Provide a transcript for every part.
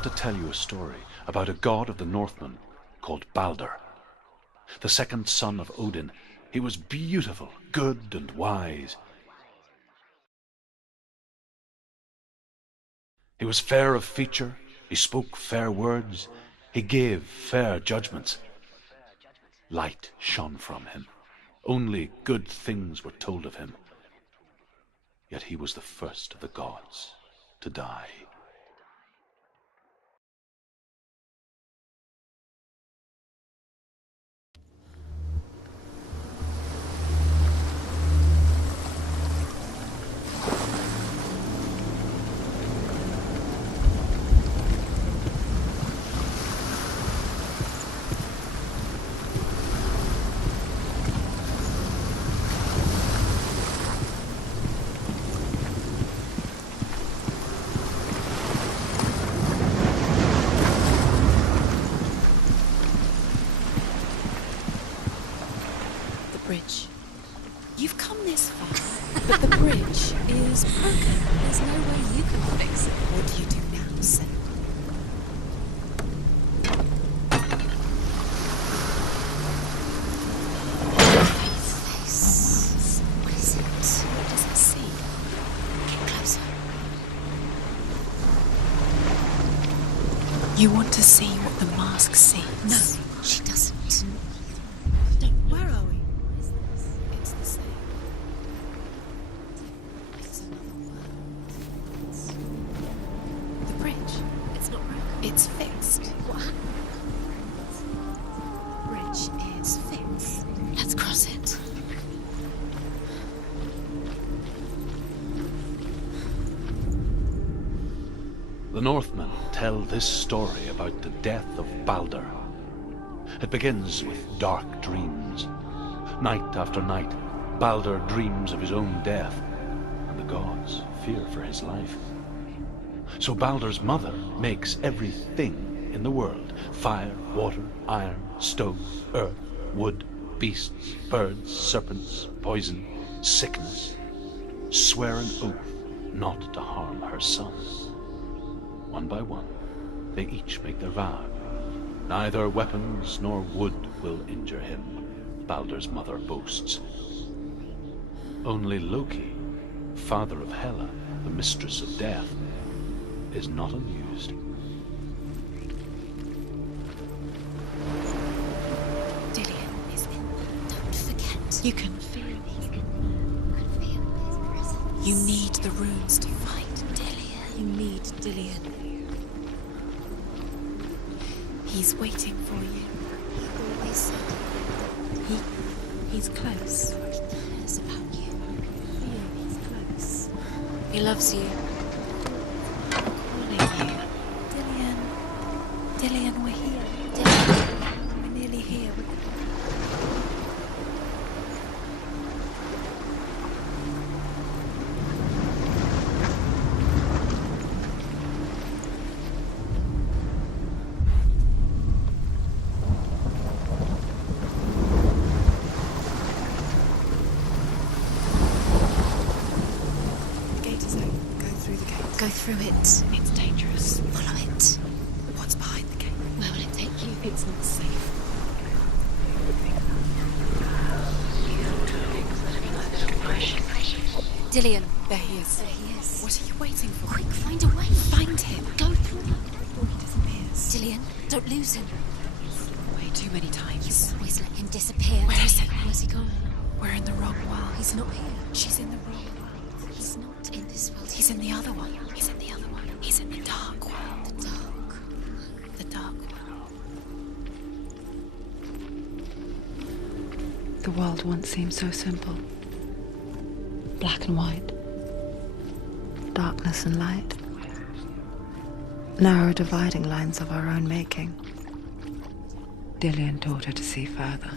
want to tell you a story about a god of the Northmen called Balder. The second son of Odin, he was beautiful, good and wise. He was fair of feature, he spoke fair words, he gave fair judgments. Light shone from him. Only good things were told of him. Yet he was the first of the gods to die. Bridge. You've come this far, but the bridge is broken. There's no way you can fix it. What do you do now, Sen? Face. What is it? What does it see? Get closer. You want to see what the mask sees? No, she doesn't. Where are we? It's the same. It's another world. The bridge. It's not broken. It's fixed. What happened? The bridge is fixed. Let's cross it. The Northmen tell this story about the death of Balder. It begins with dark dreams. Night after night, Balder dreams of his own death, and the gods fear for his life. So Balder's mother makes everything in the world: fire, water, iron, stone, earth, wood, beasts, birds, serpents, poison, sickness, swear an oath not to harm her son. One by one, they each make their vow. Neither weapons nor wood will injure him, Balder's mother boasts. Only Loki, father of Hela, the mistress of death, is not amused. Dillion is in there. Don't forget. You can feel it. You can feel his presence. You need the runes to fight Dillion. You need Dillion. He's waiting for you. He always said he's close. He cares about you. Yeah, he's close. He loves you. I'm calling you. Dillion. Dillion, we're here. Dillion. We're nearly here. Go through it. It's dangerous. Follow it. What's behind the gate? Where will it take you? It's not safe. Dillion. There he is. There he is. What are you waiting for? Quick, find a way. Find him. Go through him before he disappears. Dillion, don't lose him. Way too many times. You always let him disappear. Where is he? Where's he gone? We're in the wrong world. He's not here. She's in the wrong world. He's not in this world. He's in the other one. He's in the other one. He's in the dark world. The dark world. The world once seemed so simple. Black and white. Darkness and light. Narrow dividing lines of our own making. Dillion taught her to see further.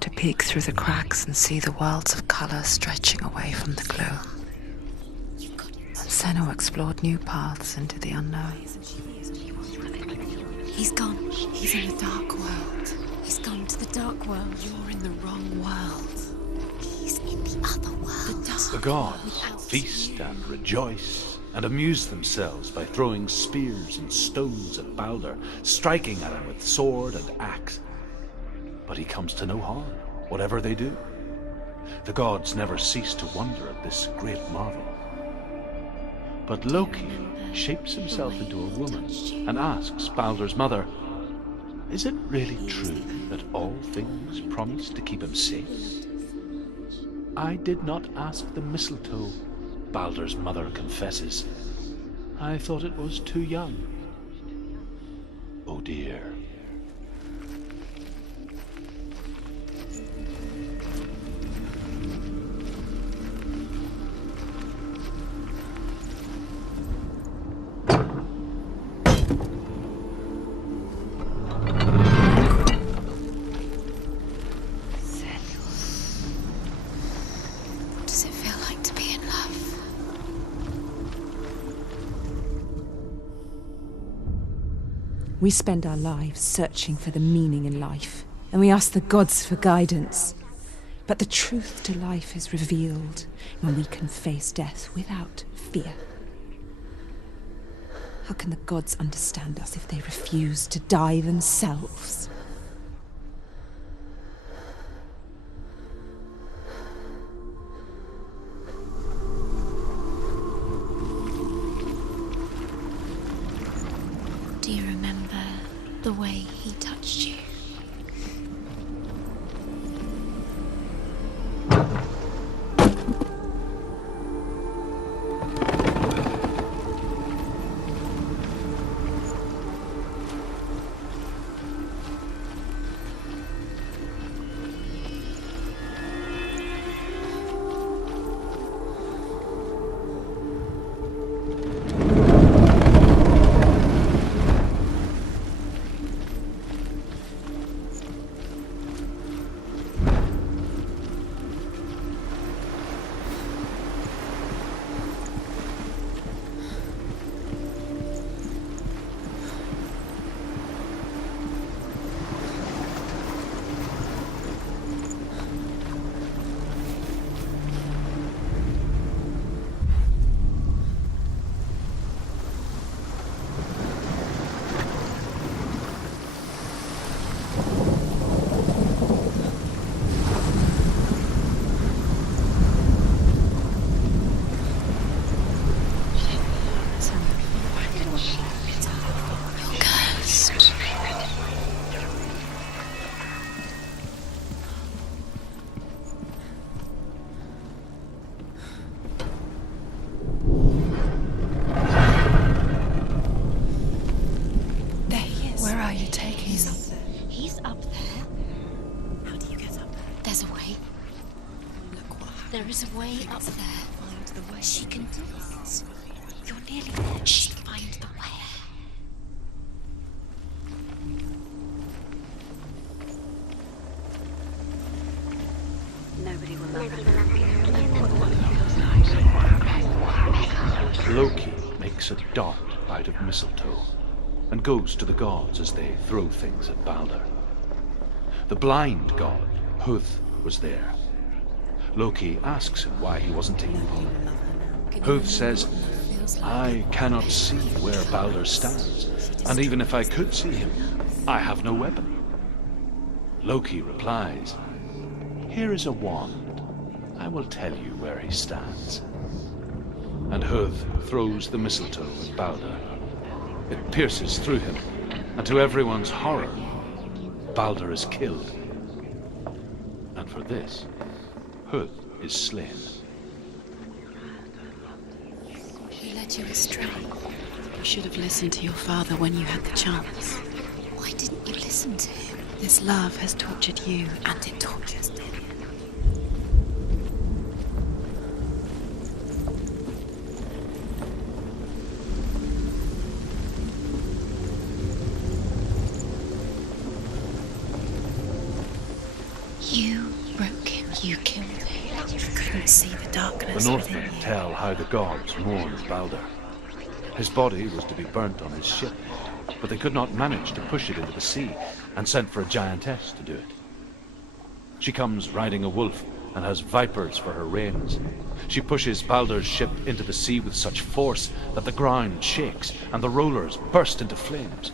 To peek through the cracks and see the worlds of colour stretching away from the gloom. Senna explored new paths into the unknown. He's gone. He's in the dark world. He's gone to the dark world. You're in the wrong world. He's in the other world. The gods feast and rejoice and amuse themselves by throwing spears and stones at Balder, striking at him with sword and axe. But he comes to no harm, whatever they do. The gods never cease to wonder at this great marvel. But Loki shapes himself into a woman and asks Balder's mother, "Is it really true that all things promise to keep him safe?" "I did not ask the mistletoe," Balder's mother confesses. "I thought it was too young." Oh dear. We spend our lives searching for the meaning in life, and we ask the gods for guidance. But the truth to life is revealed when we can face death without fear. How can the gods understand us if they refuse to die themselves? Do you remember the way he touched you? There is a way up there. Find the way. She can do this. You're nearly there. She can find the way. Nobody will love her. Loki makes a dart out of mistletoe and goes to the gods as they throw things at Balder. The blind god, Huth, was there. Loki asks him why he wasn't taken home. Huth says, "I cannot see where Balder stands, and even if I could see him, I have no weapon." Loki replies, "Here is a wand. I will tell you where he stands." And Huth throws the mistletoe at Balder. It pierces through him, and to everyone's horror, Balder is killed. And for this, Huth is slain. He led you astray. You should have listened to your father when you had the chance. Why didn't you listen to him? This love has tortured you, and it tortures Dillian. You broke him. You killed him. You couldn't see the darkness. The Northmen tell how the gods mourned Balder. His body was to be burnt on his ship, but they could not manage to push it into the sea and sent for a giantess to do it. She comes riding a wolf and has vipers for her reins. She pushes Baldur's ship into the sea with such force that the ground shakes and the rollers burst into flames.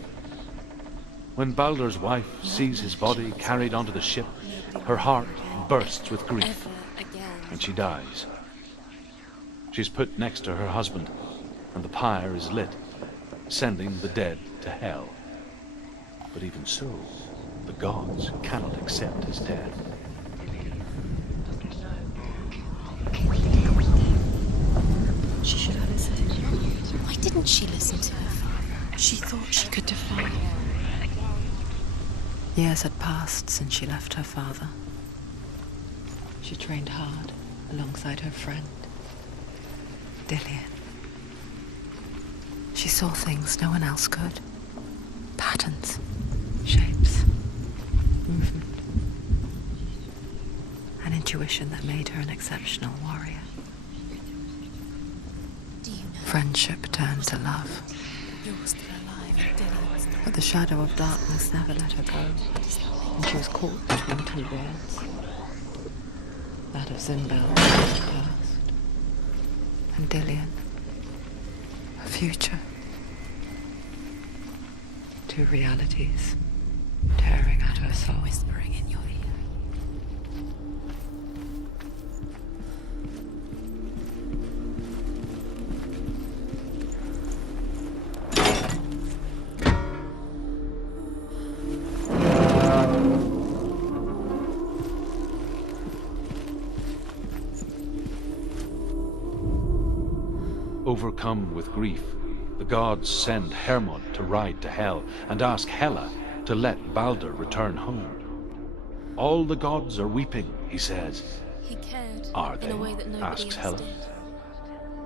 When Baldur's wife sees his body carried onto the ship, her heart bursts with grief, and she dies. She's put next to her husband, and the pyre is lit, sending the dead to hell. But even so, the gods cannot accept his death. She should have listened. Why didn't she listen to her father? She thought she could defy him. Years had passed since she left her father. She trained hard alongside her friend, Dillian. She saw things no one else could. Patterns, shapes, movement. An intuition that made her an exceptional warrior. Do you know? Friendship turned to love. You're still alive, Dillian's not. But the shadow of darkness never let her go, and she was caught between two worlds. That of Zynbel, her past, and Dillian, her future. Two realities, tearing at her soul. Whispering in your ear. Overcome with grief, the gods send Hermod to ride to Hell and ask Hela to let Baldur return home. All the gods are weeping, he says. He cared Are they? in a way that nobody Asks else Hela. did.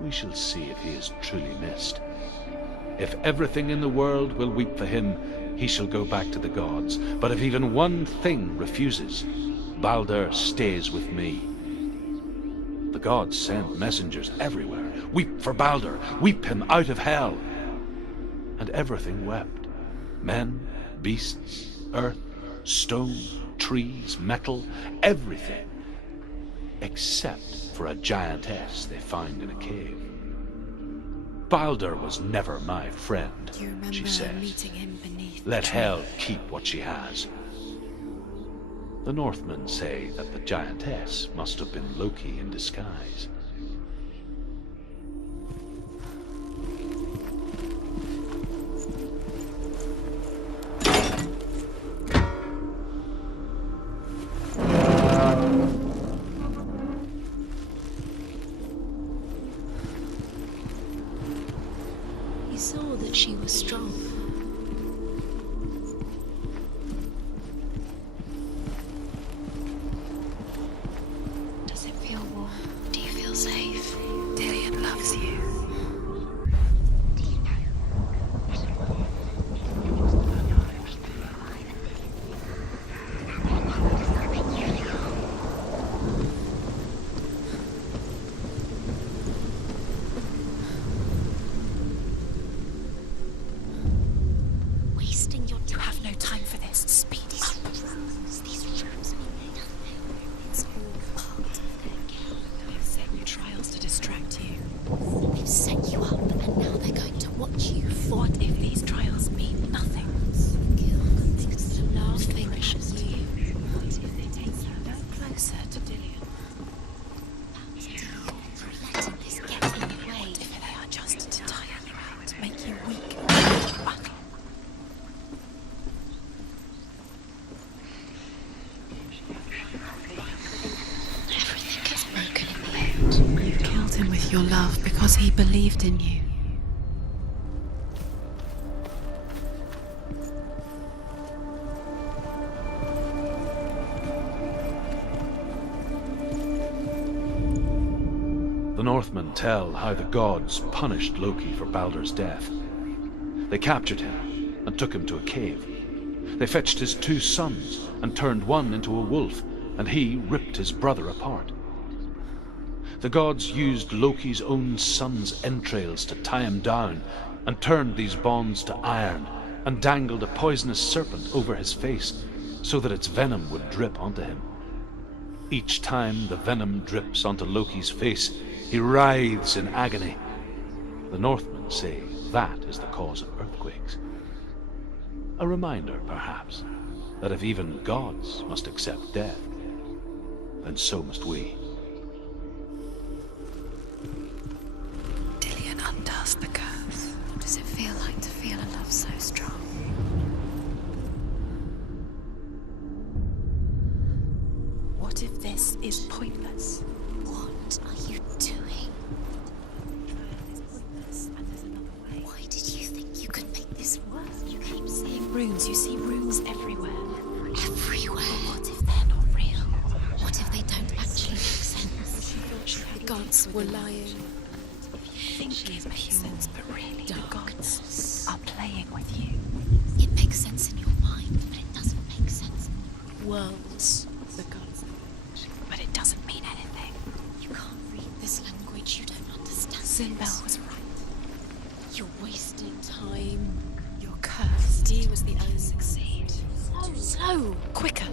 We shall see if he is truly missed. If everything in the world will weep for him, he shall go back to the gods. But if even one thing refuses, Baldur stays with me. The gods send messengers everywhere. Weep for Baldur, weep him out of hell. And everything wept. Men, beasts, earth, stone, trees, metal, everything. Except for a giantess they find in a cave. Baldur was never my friend, Do you remember she says. meeting him beneath Let the tree? hell keep what she has. The Northmen say that the giantess must have been Loki in disguise. He saw that she was strong. Does it feel warm? Do you feel safe? Dillian loves you. Wasting your time. You have no time for this. Speedy. These rooms mean nothing. It's all part of their game. They've set you trials to distract you. They've set you up, and now they're going to watch you. What if these trials mean nothing? Nothing precious to you. What if they take you no closer to Dillian? Letting this get in your way. What if they are just to tire you out, to make you weak? Everything gets broken in the end. You killed him with your love because he believed in you. The Northmen tell how the gods punished Loki for Baldur's death. They captured him and took him to a cave. They fetched his two sons and turned one into a wolf, and he ripped his brother apart. The gods used Loki's own son's entrails to tie him down and turned these bonds to iron and dangled a poisonous serpent over his face so that its venom would drip onto him. Each time the venom drips onto Loki's face, he writhes in agony. The Northmen say that is the cause of earthquakes. A reminder, perhaps, that if even gods must accept death, then so must we. Dillion undoes the curse. What does it feel like to feel a love so strong? What if this is pointless? What are you doing? Why did you think you could make this work? You keep seeing runes. You see runes everywhere. Everywhere. What if they're not real? What if they don't actually make sense? The gods were lying. Think it makes sense, but really the gods are playing with you. It makes sense in your mind, but it doesn't make sense in the worlds. The gods. But it doesn't mean anything. You can't read this language. You don't understand. Sinbel was right. You're wasting time. You're cursed. He was the only Succeed. Slow. Quicker.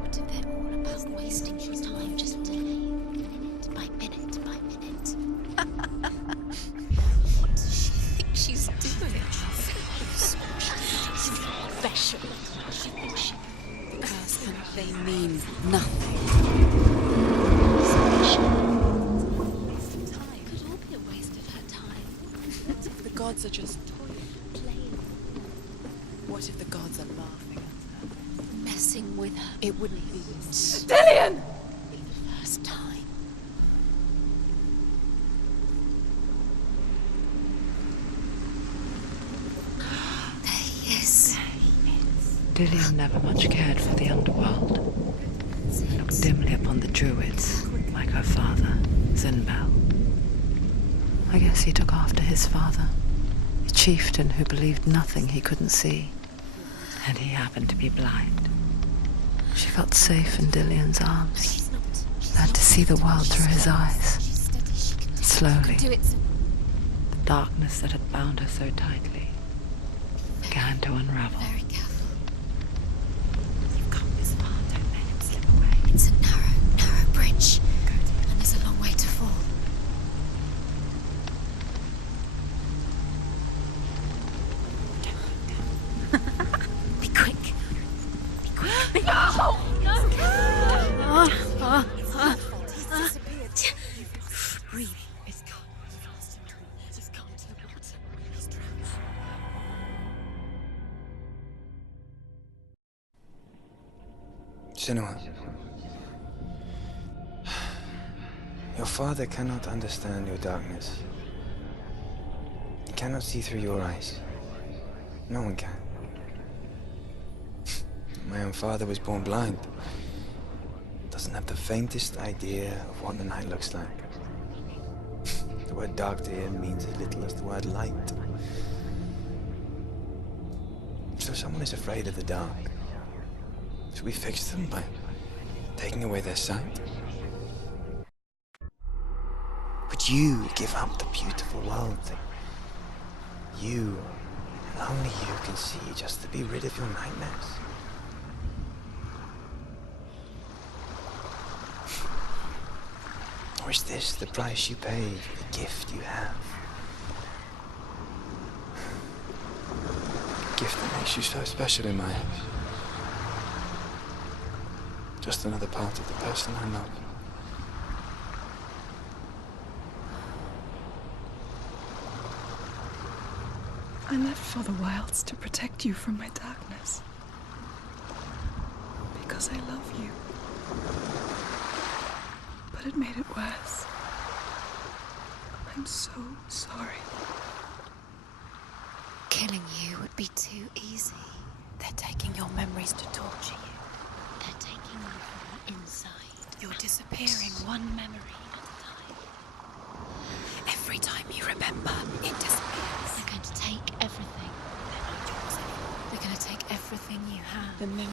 What if they're all about wasting your time, just delaying minute by minute by minute? What does she think she's doing? She's special. Curse and they mean nothing. It could all be a waste of her time. The gods are just Playing, What if the gods are laughing at her? messing with her. It wouldn't be Dillion! Be the first time. There he is. Dillion never much cared for the underworld. Looked dimly upon the druids, like her father, Sinbel. I guess he took after his father, a chieftain who believed nothing he couldn't see. And he happened to be blind. She felt safe in Dillion's arms, She's not. learned to see the world through his eyes. She's steady. She can do Slowly, it. Do it. the darkness that had bound her so tightly began to unravel. Very careful. You've come this far, don't let him slip away. It's a narrow bridge. And there's a long way to fall. Be quick. Be quick. No! Breathe. It's gone. It's gone to the water. He's drowned. Senua, your father cannot understand your darkness. He cannot see through your eyes. No one can. My own father was born blind. Doesn't have the faintest idea of what the night looks like. The word dark to him means as little as the word light. So someone is afraid of the dark. Should we fix them by taking away their sight? Would you give up the beautiful world that you, and only you, can see just to be rid of your nightmares? Or is this the price you pay for the gift you have? A gift that makes you so special in my eyes. Just another part of the person I love. I left for the wilds to protect you from my darkness. Because I love you. But it made it worse. I'm so sorry. Killing you would be too easy. They're taking your memories to torture you. They're taking you from the inside. You're disappearing one memory at a time. Every time you remember, it disappears. They're going to take everything. They're not yours anymore. They're going to take everything you have. The